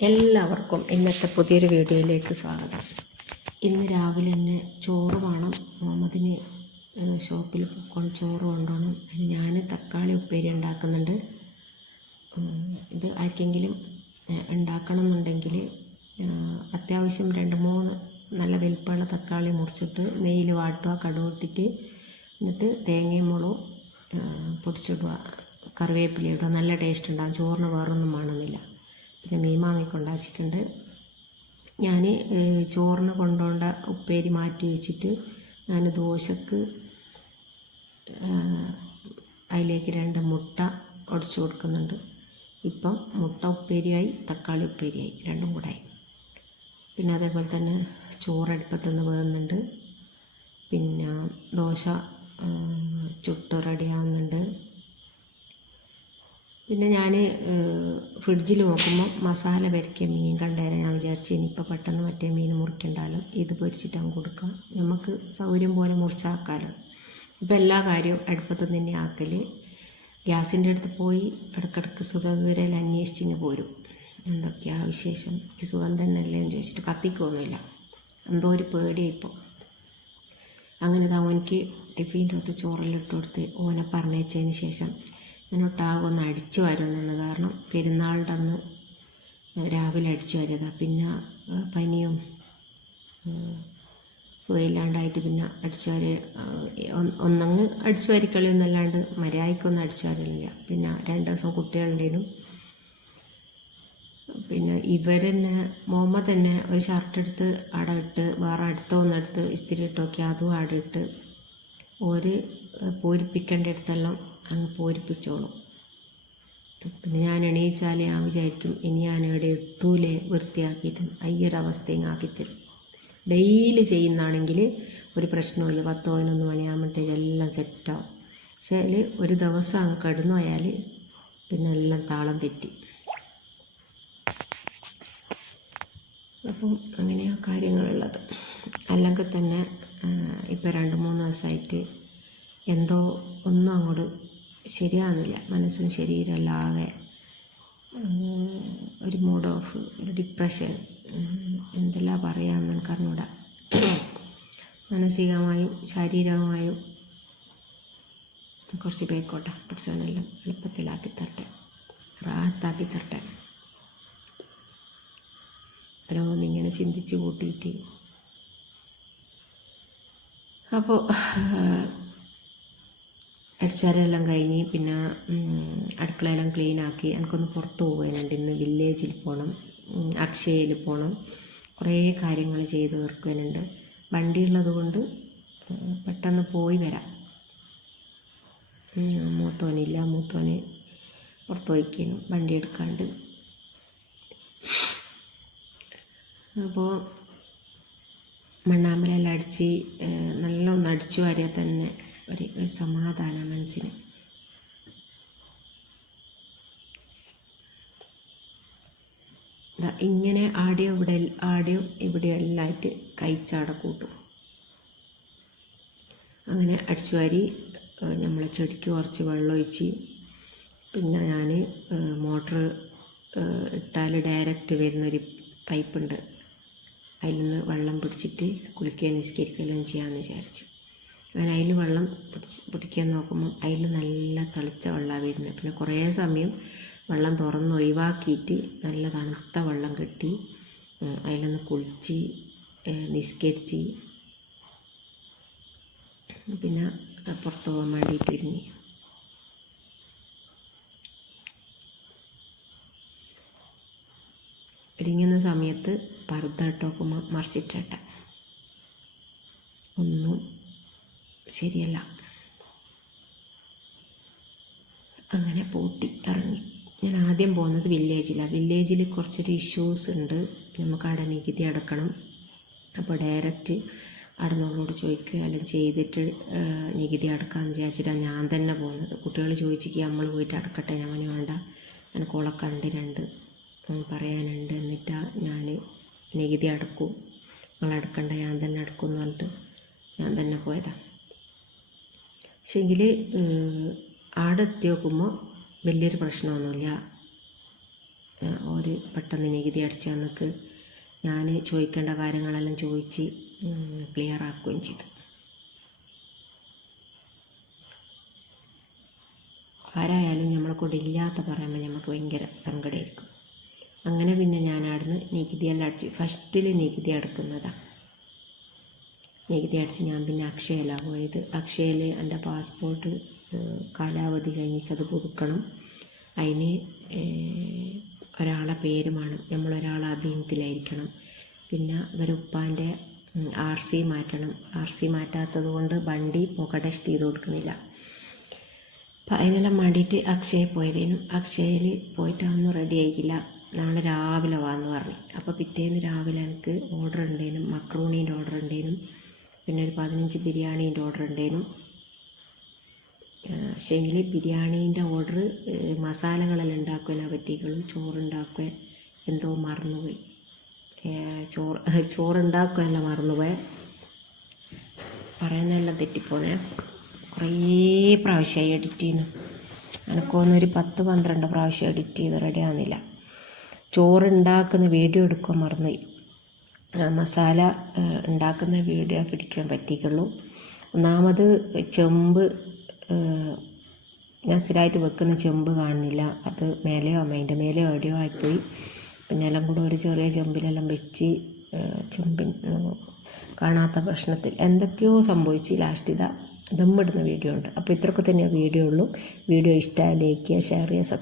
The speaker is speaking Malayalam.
എല്ലാവർക്കും ഇന്നത്തെ പുതിയൊരു വീഡിയോയിലേക്ക് സ്വാഗതം. ഇന്ന് രാവിലെ തന്നെ ചോറ് വേണം. മുഹമ്മദിന് ഷോപ്പിൽ ചോറ് കൊണ്ടുപോകണം. ഞാൻ തക്കാളി ഉപ്പേരി ഉണ്ടാക്കുന്നുണ്ട്. ഇത് ആർക്കെങ്കിലും ഉണ്ടാക്കണം എന്നുണ്ടെങ്കിൽ അത്യാവശ്യം 2-3 നല്ല വലിപ്പമുള്ള തക്കാളി മുറിച്ചിട്ട് നെയ്യിൽ വാട്ടുക, കടുക് ഇട്ടിട്ട്, എന്നിട്ട് തേങ്ങയും മുളകും പൊടിച്ചിടുക, കറിവേപ്പില ഇടുക. നല്ല ടേസ്റ്റ് ഉണ്ടാകും. ചോറിന് വേറൊന്നും വേണമെന്നില്ല. പിന്നെ മീൻ വാങ്ങിക്കൊണ്ടാച്ചിട്ടുണ്ട്. ഞാൻ ചോറിന് കൊണ്ടുപോകേണ്ട ഉപ്പേരി മാറ്റി വെച്ചിട്ട് ഞാൻ ദോശക്ക് അതിലേക്ക് 2 മുട്ട ഉടച്ചു കൊടുക്കുന്നുണ്ട്. ഇപ്പം മുട്ട ഉപ്പേരിയായി, തക്കാളി ഉപ്പേരിയായി, രണ്ടും കൂടെ ആയി. പിന്നെ അതേപോലെ തന്നെ ചോറടുപ്പത്തുനിന്ന് വേകുന്നുണ്ട്. പിന്നെ ദോശ ചുട്ട് റെഡിയാവുന്നുണ്ട്. പിന്നെ ഞാൻ ഫ്രിഡ്ജിൽ നോക്കുമ്പോൾ മസാല പെരക്കിയ മീൻ കണ്ടേരം ഞാൻ വിചാരിച്ച് ഇനിയിപ്പോൾ പെട്ടെന്ന് മറ്റേ മീൻ മുറിക്കണ്ടാലോ, ഇത് പൊരിച്ചിട്ടാകും കൊടുക്കാം, നമുക്ക് സൗകര്യം പോലെ മുറിച്ചാക്കാമല്ലോ. ഇപ്പോൾ എല്ലാ കാര്യവും അടുപ്പത്ത് തന്നെ ആക്കൽ. ഗ്യാസിൻ്റെ അടുത്ത് പോയി ഇടയ്ക്കിടയ്ക്ക് സുഖവിവരം അന്വേഷിച്ചിങ്ങ് പോരും. എന്തൊക്കെയാണ് വിശേഷം, എനിക്ക് സുഖം തന്നെയല്ലേ എന്ന് ചോദിച്ചിട്ട് കത്തിക്കൊന്നുമില്ല. എന്തോ ഒരു പേടിയായിപ്പോൾ. അങ്ങനെ അവനക്ക് ടിഫിൻ്റെ ഒത്ത് ചോറെല്ലാം ഇട്ട് കൊടുത്ത് ഓനെ പറഞ്ഞയച്ചതിന് ശേഷം ഞാനൊട്ടാകെ ഒന്ന് അടിച്ചു വരുമെന്ന്. കാരണം പെരുന്നാളിൻ്റെ അന്ന് രാവിലെ അടിച്ചു വരിയതാണ്. പിന്നെ പനിയും സുഖമില്ലാണ്ടായിട്ട് പിന്നെ അടിച്ചു വരി ഒന്നങ്ങ് അടിച്ചു വരിക്കളിയൊന്നല്ലാണ്ട് മര്യാദയ്ക്കൊന്നും അടിച്ചു വരലില്ല. പിന്നെ 2 ദിവസം കുട്ടികളുടേനും പിന്നെ ഇവരെന്നെ മുഹമ്മദ് തന്നെ ഒരു ഷർട്ട് എടുത്ത് അവിടെ ഇട്ട് വേറെ അടുത്ത ഒന്നെടുത്ത് ഇസ്തിരി ഇട്ട് നോക്കി അതും അവിടെ ഇട്ട് ഒരു പൂരിപ്പിക്കേണ്ട അടുത്തെല്ലാം അങ്ങ് പൂരിപ്പിച്ചോളും. പിന്നെ ഞാൻ എണീച്ചാൽ ഞാൻ വിചാരിക്കും ഇനി ഞാൻ ഇവിടെ എത്തൂലേ വൃത്തിയാക്കിയിട്ട്, അയ്യൊരവസ്ഥയും ആക്കിത്തരും. ഡെയിലി ചെയ്യുന്നതാണെങ്കിൽ ഒരു പ്രശ്നമില്ല, 10-11 മണിയാകുമ്പോഴത്തേക്ക് എല്ലാം സെറ്റാവും. പക്ഷേ അതിൽ ഒരു ദിവസം അങ്ങ് കിടന്നു പോയാൽ പിന്നെ എല്ലാം താളം തെറ്റി. അപ്പം അങ്ങനെയാണ് കാര്യങ്ങളുള്ളത്. അല്ലെങ്കിൽ തന്നെ ഇപ്പോൾ 2-3 ദിവസമായിട്ട് എന്തോ ഒന്നും അങ്ങോട്ട് ശരിയാകുന്നില്ല. മനസ്സും ശരീരമെല്ലാം ആകെ ഒരു മൂഡ് ഓഫ്, ഒരു ഡിപ്രഷൻ, എന്തെല്ലാം പറയാമെന്ന് എനിക്കറിഞ്ഞൂടാ. മാനസികമായും ശാരീരികമായും കുറച്ച് പേക്കോട്ടെ, പ്രശ്നമെല്ലാം എളുപ്പത്തിലാക്കി തരട്ടെ, റാഹത്താക്കി തരട്ടെ. ഓരോന്നിങ്ങനെ ചിന്തിച്ച് കൂട്ടിയിട്ട് അപ്പോൾ അടിച്ചുവാരെല്ലാം കഴിഞ്ഞ് പിന്നെ അടുക്കളയെല്ലാം ക്ലീനാക്കി എനിക്കൊന്ന് പുറത്ത് പോകുന്നുണ്ട്. ഇന്ന് വില്ലേജിൽ പോകണം, അക്ഷയയിൽ പോകണം, കുറേ കാര്യങ്ങൾ ചെയ്ത് തീർക്കുന്നുണ്ട്. വണ്ടിയുള്ളത് കൊണ്ട് പെട്ടെന്ന് പോയി വരാം. മൂത്തോനില്ല, മൂത്തോന് പുറത്ത് പോയിക്കാനും വണ്ടി എടുക്കാണ്ട്. അപ്പോൾ മണ്ണാമ്പലെല്ലാം അടിച്ച് നല്ലൊന്ന് അടിച്ചു വാരിയാൽ തന്നെ ഒരു സമാധാനം മനസ്സിന്. ഇങ്ങനെ ആടെയോ ഇവിടെയോ എല്ലാമായിട്ട് കഴിച്ചാടെ കൂട്ടും. അങ്ങനെ അടിച്ചു വാരി നമ്മളെ ചെടിക്ക് കുറച്ച് വെള്ളം ഒഴിച്ച്, പിന്നെ ഞാൻ മോട്ടർ ഇട്ടാൽ ഡയറക്റ്റ് വരുന്നൊരു പൈപ്പുണ്ട്, അതിൽ നിന്ന് വെള്ളം പിടിച്ചിട്ട് കുളിക്കുകയും നിസ്കരിക്കുകയെല്ലാം ചെയ്യാമെന്ന് വിചാരിച്ചു. അങ്ങനെ അതിൽ വെള്ളം പിടിക്കാൻ നോക്കുമ്പോൾ അതിൽ നല്ല തിളച്ച വെള്ളമാണ് വരുന്നത്. പിന്നെ കുറേ സമയം വെള്ളം തുറന്ന് ഒഴിവാക്കിയിട്ട് നല്ല തണുത്ത വെള്ളം കെട്ടി അതിലൊന്ന് കുളിച്ച് നിസ്കരിച്ച് പിന്നെ പുറത്ത് പോകാൻ വേണ്ടിയിട്ട് ഒരുങ്ങി. ഒരുങ്ങുന്ന സമയത്ത് പർദ്ദ ഇട്ട് നോക്കുമ്പോൾ മറിച്ചിട്ട ഒന്നും ശരിയല്ല. അങ്ങനെ പൂട്ടി ഇറങ്ങി. ഞാൻ ആദ്യം പോകുന്നത് വില്ലേജിലാണ്. വില്ലേജിൽ കുറച്ചൊരു ഇഷ്യൂസ് ഉണ്ട്, നമുക്ക് അവിടെ നികുതി അടക്കണം. അപ്പോൾ ഡയറക്റ്റ് അവിടെ നിന്നോട് ചോദിക്കുകയോ അല്ലെങ്കിൽ ചെയ്തിട്ട് നികുതി അടക്കാമെന്ന് വിചാരിച്ചിട്ടാണ് ഞാൻ തന്നെ പോകുന്നത്. കുട്ടികൾ ചോദിച്ചിട്ട് നമ്മൾ പോയിട്ട് അടക്കട്ടെ, ഞാൻ വേണ്ട, എനിക്ക് ഓളെ കണ്ട് പറയാനുണ്ട്, എന്നിട്ടാണ് ഞാൻ നികുതി അടക്കും, നിങ്ങൾ അടക്കണ്ട, ഞാൻ തന്നെ അടക്കും എന്ന് പറഞ്ഞിട്ട് ഞാൻ തന്നെ പോയതാണ്. പക്ഷേങ്കിൽ ആടെ എത്തി നോക്കുമ്പോൾ വലിയൊരു പ്രശ്നമൊന്നുമില്ല. ഒരു പെട്ടെന്ന് നികുതി അടിച്ച് അന്നക്ക് ഞാൻ ചോദിക്കേണ്ട കാര്യങ്ങളെല്ലാം ചോദിച്ച് ക്ലിയർ ആക്കുകയും ചെയ്തു. ആരായാലും നമ്മളെ കൂടെ ഇല്ലാത്ത പറയുമ്പോൾ നമുക്ക് ഭയങ്കര സങ്കടമായിരിക്കും. അങ്ങനെ പിന്നെ ഞാൻ അവിടുന്ന് നികുതിയെല്ലാം അടിച്ച് ഫസ്റ്റിൽ നികുതി അടക്കുന്നതാണ്. നികുതി അടിച്ച് ഞാൻ പിന്നെ അക്ഷയയിലാണ് പോയത്. അക്ഷയയിൽ എൻ്റെ പാസ്പോർട്ട് കാലാവധി കഴിഞ്ഞിട്ടത് പുതുക്കണം. അതിന് ഒരാളെ പേര് വേണം, നമ്മളൊരാളെ അധീനത്തിലായിരിക്കണം. പിന്നെ ഇവരുപ്പാൻ്റെ RC മാറ്റണം. RC മാറ്റാത്തത് കൊണ്ട് വണ്ടി പുക ടെസ്റ്റ് ചെയ്ത് കൊടുക്കുന്നില്ല. അപ്പം അതിനെല്ലാം വേണ്ടിയിട്ട് അക്ഷയയിൽ പോയതേനും. അക്ഷയയിൽ പോയിട്ട് അതൊന്നും റെഡി ആയിക്കില്ല. നാളെ രാവിലെ വാന്ന് പറഞ്ഞു. അപ്പോൾ പിറ്റേന്ന് രാവിലെ എനിക്ക് ഓർഡർ ഉണ്ടേനും, മക്രൂണീൻ്റെ ഓർഡർ ഉണ്ടേനും, പിന്നെ ഒരു 15 ബിരിയാണീൻ്റെ ഓർഡർ ഉണ്ടേനും. പക്ഷേങ്കിൽ ബിരിയാണീൻ്റെ ഓർഡർ മസാലകളെല്ലാം ഉണ്ടാക്കുവാൻ പറ്റിയിട്ടുള്ളൂ. ചോറുണ്ടാക്കുക എന്തോ മറന്നുപോയി. ചോറുണ്ടാക്കുകയെല്ലാം മറന്നുപോയി. പറയുന്നതെല്ലാം തെറ്റിപ്പോന്നേ. കുറേ പ്രാവശ്യമായി എഡിറ്റ് ചെയ്യുന്നു. എനിക്കൊന്നൊരു 10-12 പ്രാവശ്യം എഡിറ്റ് ചെയ്ത് റെഡി ആവുന്നില്ല. ചോറുണ്ടാക്കുന്ന വീഡിയോ എടുക്കാൻ മറന്നുപോയി. മസാല ഉണ്ടാക്കുന്ന വീഡിയോ പിടിക്കാൻ പറ്റിയിട്ടുള്ളൂ. ഒന്നാമത് ചെമ്പ് ഞാൻ സ്ഥിരമായിട്ട് വെക്കുന്ന ചെമ്പ് കാണുന്നില്ല. അത് മേലെയോ അതിൻ്റെ മേലെയോ എവിടെയോ ആയിപ്പോയി. പിന്നെ എല്ലാം കൂടെ ഒരു ചെറിയ ചെമ്പിലെല്ലാം വെച്ച് ചെമ്പിന് കാണാത്ത പ്രശ്നത്തിൽ എന്തൊക്കെയോ സംഭവിച്ച് ലാസ്റ്റ് ദമ്മിടുന്ന വീഡിയോ ഉണ്ട്. അപ്പോൾ ഇത്രയൊക്കെ തന്നെ വീഡിയോ ഉള്ളൂ. വീഡിയോ ഇഷ്ടമായി ലൈക്ക് ചെയ്യുക, ഷെയർ ചെയ്യുക, സബ്സ്ക്രൈബ്